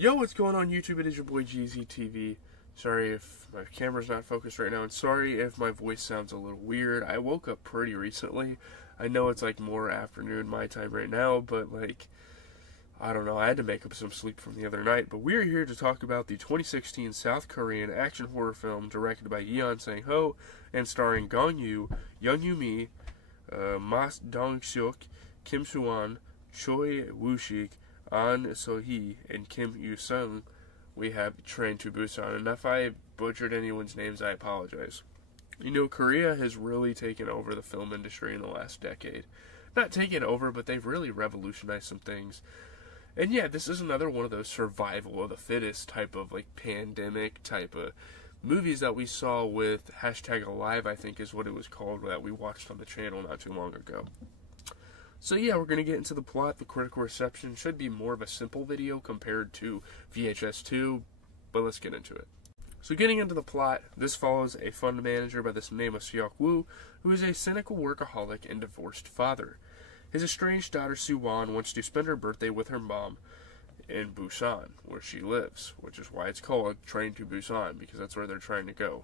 Yo, what's going on YouTube? It is your boy GZTV. Sorry if my camera's not focused right now, and sorry if my voice sounds a little weird. I woke up pretty recently. I know it's like more afternoon my time right now, but like, I don't know, I had to make up some sleep from the other night. But we're here to talk about the 2016 South Korean action horror film directed by Yeon Sang-ho and starring Gong Yoo, Young Yoo-mi, Ma Dong-seok, Kim Soo-won, Choi Woo-shik, An So-hee, and Kim Yoo-sung. We have Train to Busan, and if I butchered anyone's names, I apologize. You know, Korea has really taken over the film industry in the last decade. Not taken over, but they've really revolutionized some things. And yeah, this is another one of those survival of the fittest type of like pandemic type of movies that we saw with #Alive, I think is what it was called, that we watched on the channel not too long ago. So yeah, we're going to get into the plot. The critical reception should be more of a simple video compared to VHS 2, but let's get into it. So getting into the plot, this follows a fund manager by the name of Seok Woo, who is a cynical workaholic and divorced father. His estranged daughter Soo-won wants to spend her birthday with her mom in Busan, where she lives, which is why it's called Train to Busan, because that's where they're trying to go.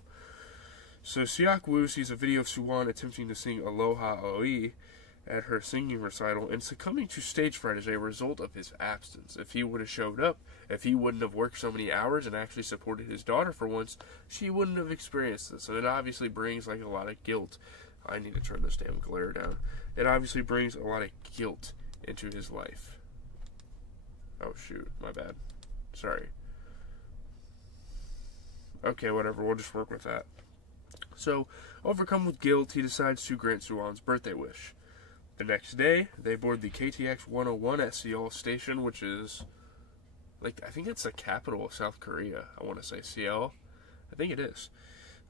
So Seok Woo sees a video of Soo-won attempting to sing Aloha Aoi at her singing recital and succumbing to stage fright as a result of his absence. If he would have showed up, if he wouldn't have worked so many hours and actually supported his daughter for once, she wouldn't have experienced this. And it obviously brings like a lot of guilt. I need to turn this damn glare down. It obviously brings a lot of guilt into his life. Oh shoot, my bad. Sorry. Okay, whatever, we'll just work with that. So, overcome with guilt, he decides to grant Soo-won's birthday wish. The next day, they board the KTX 101 at Seoul Station, which is, like, I think it's the capital of South Korea. I want to say Seoul. I think it is.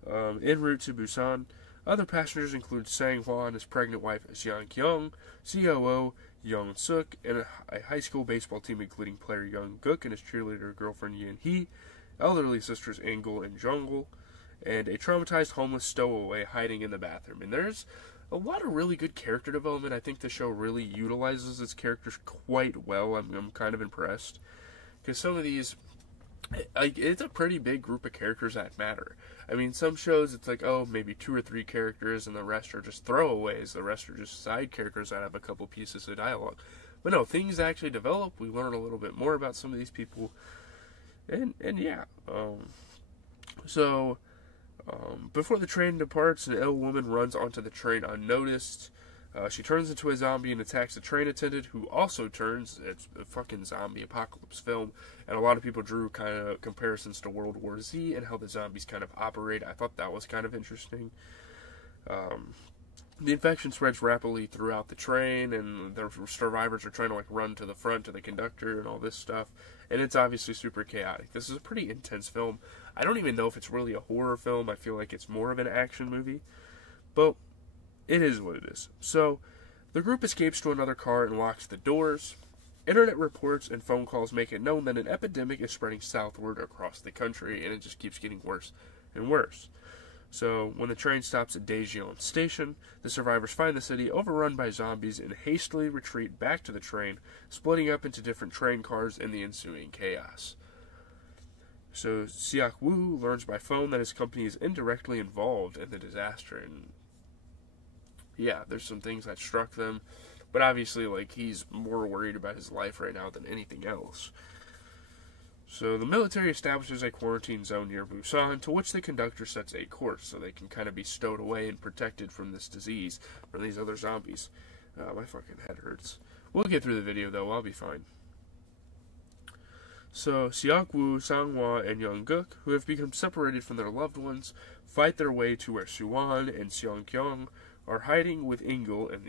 En route to Busan, other passengers include Sang-hwa and his pregnant wife, Seong Kyung, COO, Young Suk, and a high school baseball team including player Young Guk and his cheerleader girlfriend Yin Hee, elderly sisters Angul and Jungul, and a traumatized homeless stowaway hiding in the bathroom. And there's a lot of really good character development. I think the show really utilizes its characters quite well. I'm kind of impressed, because some of these, it's a pretty big group of characters that matter. I mean, some shows it's like, oh, maybe 2 or 3 characters and the rest are just throwaways. The rest are just side characters that have a couple pieces of dialogue. But no, things actually develop. We learn a little bit more about some of these people. And yeah. Before the train departs, an ill woman runs onto the train unnoticed. She turns into a zombie and attacks the train attendant, who also turns. It's a fucking zombie apocalypse film, and a lot of people drew kind of comparisons to World War Z and how the zombies kind of operate. I thought that was kind of interesting. The infection spreads rapidly throughout the train, and the survivors are trying to like run to the front to the conductor and all this stuff, and it's obviously super chaotic. This is a pretty intense film. I don't even know if it's really a horror film. I feel like it's more of an action movie, but it is what it is. So the group escapes to another car and locks the doors. Internet reports and phone calls make it known that an epidemic is spreading southward across the country, and it just keeps getting worse and worse. So, when the train stops at Daejeon Station, the survivors find the city overrun by zombies and hastily retreat back to the train, splitting up into different train cars in the ensuing chaos. So, Seok Woo learns by phone that his company is indirectly involved in the disaster, and yeah, there's some things that struck them, but obviously, like, he's more worried about his life right now than anything else. So the military establishes a quarantine zone near Busan, to which the conductor sets a course so they can kind of be stowed away and protected from this disease, from these other zombies. My fucking head hurts. We'll get through the video though, I'll be fine. So Seok Woo, Sang-hwa, and Young Guk, who have become separated from their loved ones, fight their way to where Soo-won and Seong Kyung are hiding with Ingul and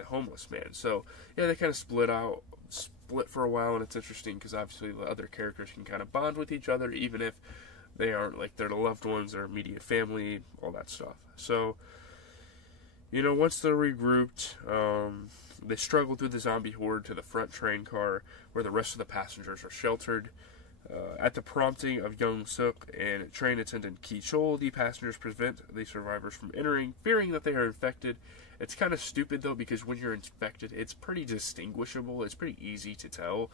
the homeless man. So yeah, they kind of split for a while, and it's interesting because obviously the other characters can kind of bond with each other, even if they aren't like they're the loved ones or immediate family, all that stuff. So, you know, once they're regrouped, they struggle through the zombie horde to the front train car where the rest of the passengers are sheltered. At the prompting of Young Suk and train attendant Ki Chol, the passengers prevent the survivors from entering, fearing that they are infected. It's kind of stupid, though, because when you're infected, it's pretty distinguishable. It's pretty easy to tell.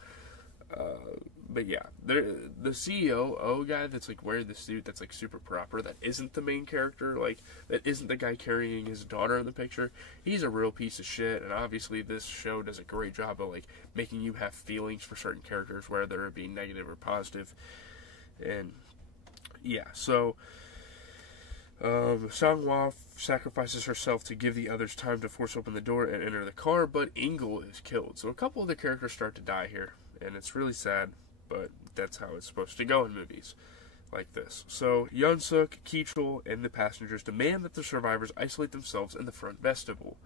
But yeah, the CEO guy that's like wearing the suit that's like super proper, that isn't the main character, like that isn't the guy carrying his daughter in the picture. He's a real piece of shit, and obviously this show does a great job of like making you have feelings for certain characters, whether it be negative or positive. And yeah, so Sang-hwa sacrifices herself to give the others time to force open the door and enter the car, but Ingle is killed. So a couple of the characters start to die here, and it's really sad, but that's how it's supposed to go in movies like this. So Yeon-suk, Ki-chul, and the passengers demand that the survivors isolate themselves in the front vestibule.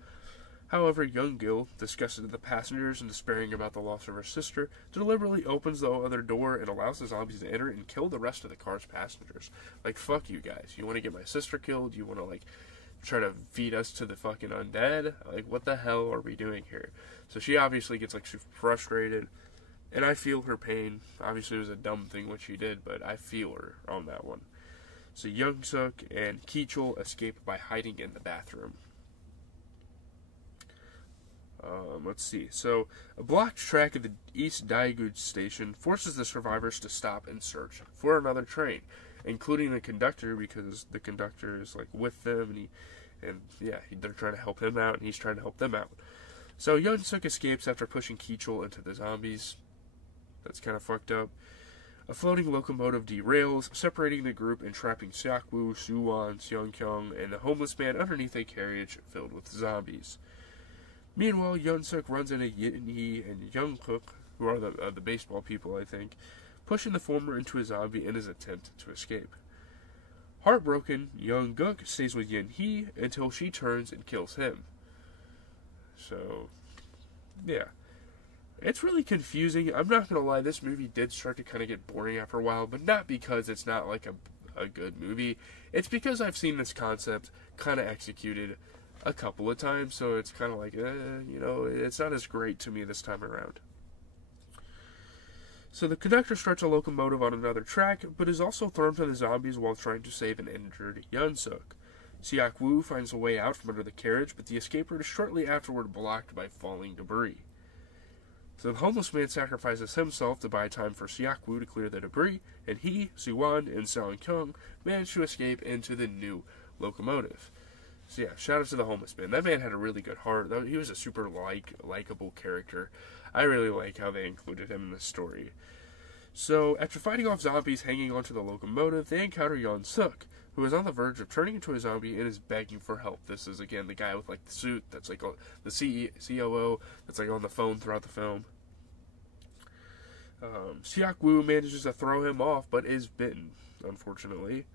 However, Young-gil, disgusted at the passengers and despairing about the loss of her sister, deliberately opens the other door and allows the zombies to enter and kill the rest of the car's passengers. Like, fuck you guys. You want to get my sister killed? You want to, like, try to feed us to the fucking undead? Like, what the hell are we doing here? So she obviously gets, like, super frustrated, and I feel her pain. Obviously, it was a dumb thing what she did, but I feel her on that one. So Young-suk and Ki-chul escape by hiding in the bathroom. Let's see. So, a blocked track at the East Daegu station forces the survivors to stop and search for another train, including the conductor, because the conductor is like with them, and they're trying to help him out, and he's trying to help them out. So, Yeon-suk escapes after pushing Ki-chul into the zombies. That's kind of fucked up. A floating locomotive derails, separating the group and trapping Seok-woo, Soo-won, Seong-kyung, and the homeless man underneath a carriage filled with zombies. Meanwhile, Yeon-suk runs into Yin-hee and Young-kook, who are the baseball people, I think, pushing the former into a zombie in his attempt to escape. Heartbroken, Young-gook stays with Yin-hee until she turns and kills him. So, yeah. It's really confusing. I'm not going to lie, this movie did start to kind of get boring after a while, but not because it's not like a good movie. It's because I've seen this concept kind of executed a couple of times, so it's kind of like, it's not as great to me this time around. So the conductor starts a locomotive on another track, but is also thrown to the zombies while trying to save an injured Yeon-suk. Seok-woo finds a way out from under the carriage, but the escape route is shortly afterward blocked by falling debris. So the homeless man sacrifices himself to buy time for Seok-woo to clear the debris, and he, Soo-won, and Seong-kyung manage to escape into the new locomotive. So yeah, shout out to the homeless man. That man had a really good heart. He was a super likable character. I really like how they included him in the story. So, after fighting off zombies hanging onto the locomotive, they encounter Yeon-suk, who is on the verge of turning into a zombie and is begging for help. This is, again, the guy with, like, the suit that's, like, the COO that's, like, on the phone throughout the film. Seok-woo manages to throw him off, but is bitten, unfortunately.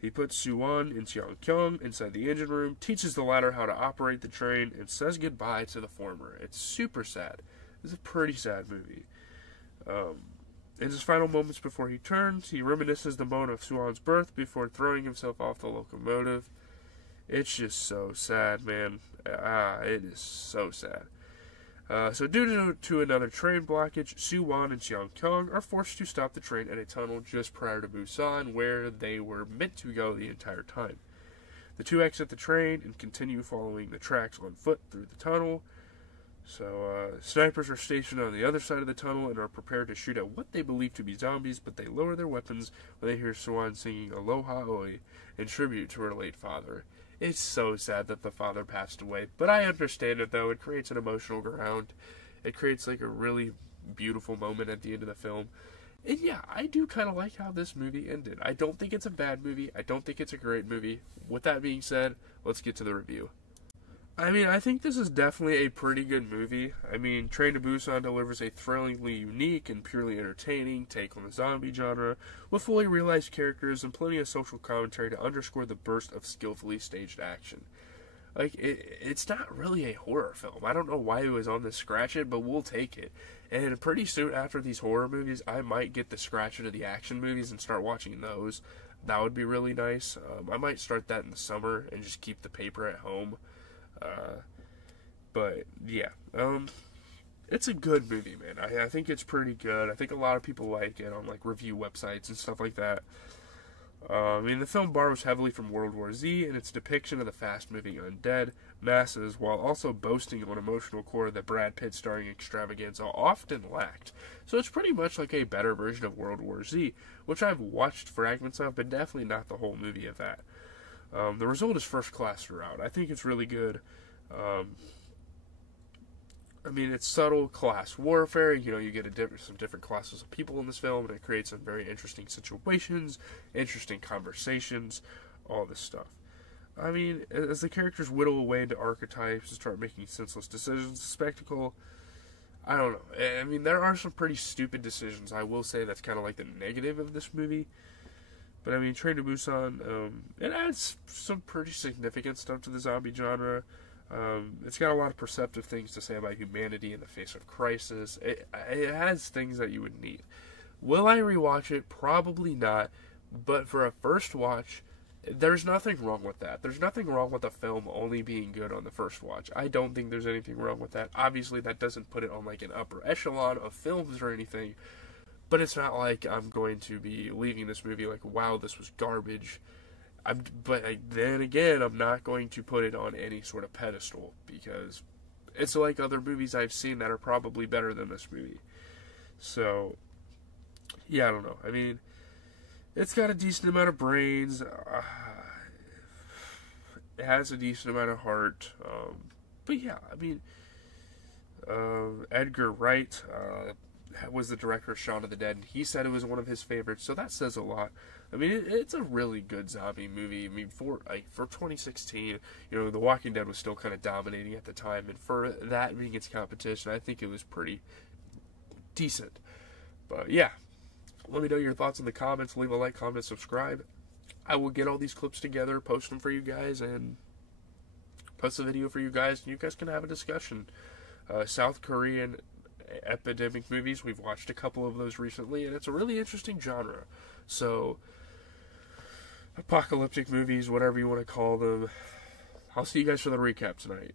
He puts Soo-won and Seong-kyung inside the engine room, teaches the latter how to operate the train, and says goodbye to the former. It's super sad. It's a pretty sad movie. In his final moments before he turns, he reminisces the moment of Soo-won's birth before throwing himself off the locomotive. It's just so sad, man. It is so sad. So due to another train blockage, Soo-won and Seong-kyung are forced to stop the train at a tunnel just prior to Busan, where they were meant to go the entire time. The two exit the train and continue following the tracks on foot through the tunnel. So, snipers are stationed on the other side of the tunnel and are prepared to shoot at what they believe to be zombies, but they lower their weapons when they hear Soo-won singing Aloha Oi in tribute to her late father. It's so sad that the father passed away, but I understand it, though. It creates an emotional ground. It creates, like, a really beautiful moment at the end of the film. And yeah, I do kind of like how this movie ended. I don't think it's a bad movie. I don't think it's a great movie. With that being said, let's get to the review. I mean, I think this is definitely a pretty good movie. I mean, Train to Busan delivers a thrillingly unique and purely entertaining take on the zombie genre, with fully realized characters and plenty of social commentary to underscore the burst of skillfully staged action. Like, it's not really a horror film. I don't know why it was on the Scratch It, but we'll take it. And pretty soon after these horror movies, I might get the Scratch It of the action movies and start watching those. That would be really nice. I might start that in the summer and just keep the paper at home. But yeah, it's a good movie, man. I think it's pretty good. I think a lot of people like it on like review websites and stuff like that. I mean, the film borrows heavily from World War Z in its depiction of the fast-moving undead masses, while also boasting of an emotional core that Brad Pitt starring extravaganza often lacked. So it's pretty much like a better version of World War Z, which I've watched fragments of, but definitely not the whole movie of that. The result is first class throughout. I think it's really good. I mean, it's subtle class warfare. You know, you get some different classes of people in this film, and it creates some very interesting situations, interesting conversations, all this stuff. I mean, as the characters whittle away into archetypes and start making senseless decisions, the spectacle, I don't know. I mean, there are some pretty stupid decisions. I will say that's kind of like the negative of this movie. But I mean, Train to Busan, it adds some pretty significant stuff to the zombie genre. It's got a lot of perceptive things to say about humanity in the face of crisis. It has things that you would need. Will I rewatch it? Probably not. But for a first watch, there's nothing wrong with that. There's nothing wrong with a film only being good on the first watch. I don't think there's anything wrong with that. Obviously, that doesn't put it on like an upper echelon of films or anything. But it's not like I'm going to be leaving this movie like, wow, this was garbage. Then again, I'm not going to put it on any sort of pedestal, because it's like other movies I've seen that are probably better than this movie. So, yeah, I don't know. I mean, it's got a decent amount of brains. It has a decent amount of heart. But yeah, I mean, Edgar Wright was the director of Shaun of the Dead, and he said it was one of his favorites, so that says a lot. I mean, it's a really good zombie movie. I mean, for 2016, you know, The Walking Dead was still kind of dominating at the time, and for that being its competition, I think it was pretty decent. But yeah, let me know your thoughts in the comments. Leave a like, comment, subscribe. I will get all these clips together, post them for you guys, and post a video for you guys, and you guys can have a discussion. South Korean epidemic movies, we've watched a couple of those recently, and it's a really interesting genre. So, apocalyptic movies, whatever you want to call them. I'll see you guys for the recap tonight.